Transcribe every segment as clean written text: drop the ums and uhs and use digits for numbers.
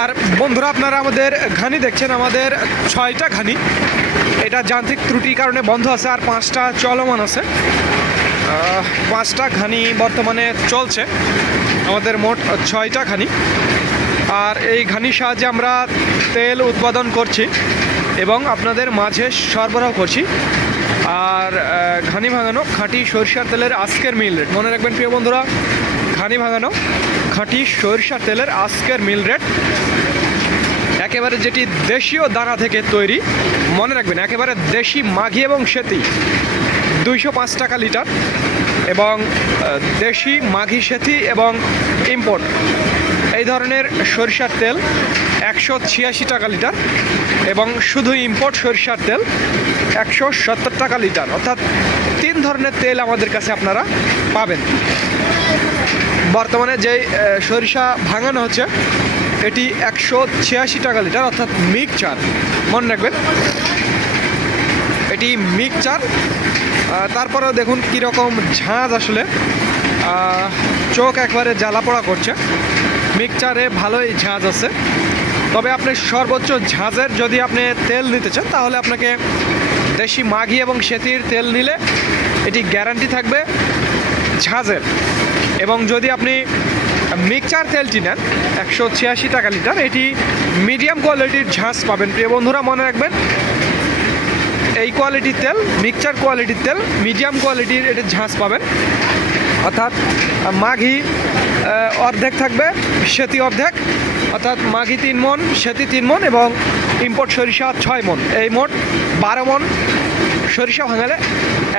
আর বন্ধুরা, আপনারা আমাদের ঘানি দেখছেন, আমাদের 6টা ঘানি। এটা যান্ত্রিক ত্রুটির কারণে বন্ধ আছে, আর 5টা চলমান আছে। 5টা ঘানি বর্তমানে চলছে, আমাদের মোট 6টা ঘানি। আর এই ঘানির সাহায্যে আমরা তেল উৎপাদন করছি এবং আপনাদের মাঝে সরবরাহ করছি। আর ঘানি ভাঙানো খাঁটি সরিষার তেলের আজকের মিল রেট মনে রাখবেন প্রিয় বন্ধুরা, ঘানি ভাঙানো খাঁটি সরিষার তেলের আজকের মিল রেট একেবারে যেটি দেশীয় দানা থেকে তৈরি, মনে রাখবেন একেবারে দেশি মাঘি এবং সেতি 205 টাকা লিটার, এবং দেশি মাঘি সেতি এবং ইম্পোর্ট এই ধরনের সরিষার তেল 186 টাকা লিটার, এবং শুধু ইম্পোর্ট সরিষার তেল 170 টাকা লিটার। অর্থাৎ 3 ধরনের তেল আমাদের কাছে আপনারা পাবেন। বর্তমানে যেই সরিষা ভাঙানো হচ্ছে এটি 186 টাকা লিটার, অর্থাৎ মিক্সচার, মনে রাখবেন এটি মিক্সচার। তারপরেও দেখুন কীরকম ঝাঁজ, আসলে চোখ একবারে জ্বালা পোড়া করছে। মিক্সচারে ভালোই ঝাঁজ আছে, তবে আপনি সর্বোচ্চ ঝাঁজের যদি আপনি তেল নিতে চান তাহলে আপনাকে দেশি মাঘি এবং সেতির তেল নিলে এটি গ্যারান্টি থাকবে ঝাঁজের। এবং যদি আপনি মিক্সচার তেলটি নেন 186 টাকা লিটার, এটি মিডিয়াম কোয়ালিটির ঝাঁজ পাবেন প্রিয় বন্ধুরা, মনে রাখবেন এই কোয়ালিটির তেল, মিক্সচার কোয়ালিটির তেল মিডিয়াম কোয়ালিটির এটি ঝাঁজ পাবেন। অর্থাৎ মাঘি অর্ধেক থাকবে, সেতি অর্ধেক, অর্থাৎ মাঘি 3 মণ, সেতি 3 মণ এবং ইম্পোর্ট সরিষা 6 মণ, এই মোট 12 মণ সরিষা ভাঙালে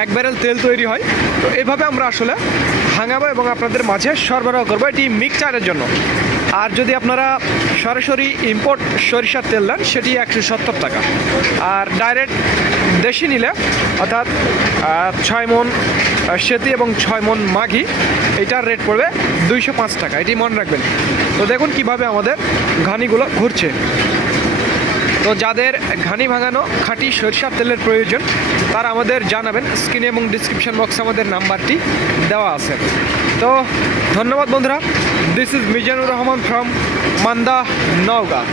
1 ব্যারেল তেল তৈরি হয়। তো এইভাবে আমরা আসলে ভাঙাবো এবং আপনাদের মাঝে সরবরাহ করবো, এটি মিক্সচারের জন্য। আর যদি আপনারা সরাসরি ইম্পোর্ট সরিষার তেল নেন সেটি 170 টাকা, আর ডাইরেক্ট দেশি নিলে অর্থাৎ 6 মণ সেতি এবং 6 মণ মাঘি, এটার রেট পড়বে 205 টাকা, এটি মনে রাখবেন। তো দেখুন কিভাবে আমাদের ঘানিগুলো ঘুরছে। তো যাদের ঘানি ভাঙানো খাঁটি সরিষার তেলের প্রয়োজন তারা আমাদের জানাবেন, স্ক্রিনে এবং ডিসক্রিপশন বক্সে আমাদের নাম্বারটি দেওয়া আছে। তো ধন্যবাদ বন্ধুরা, this is Mizanur Rahman from Manda, Naogaon.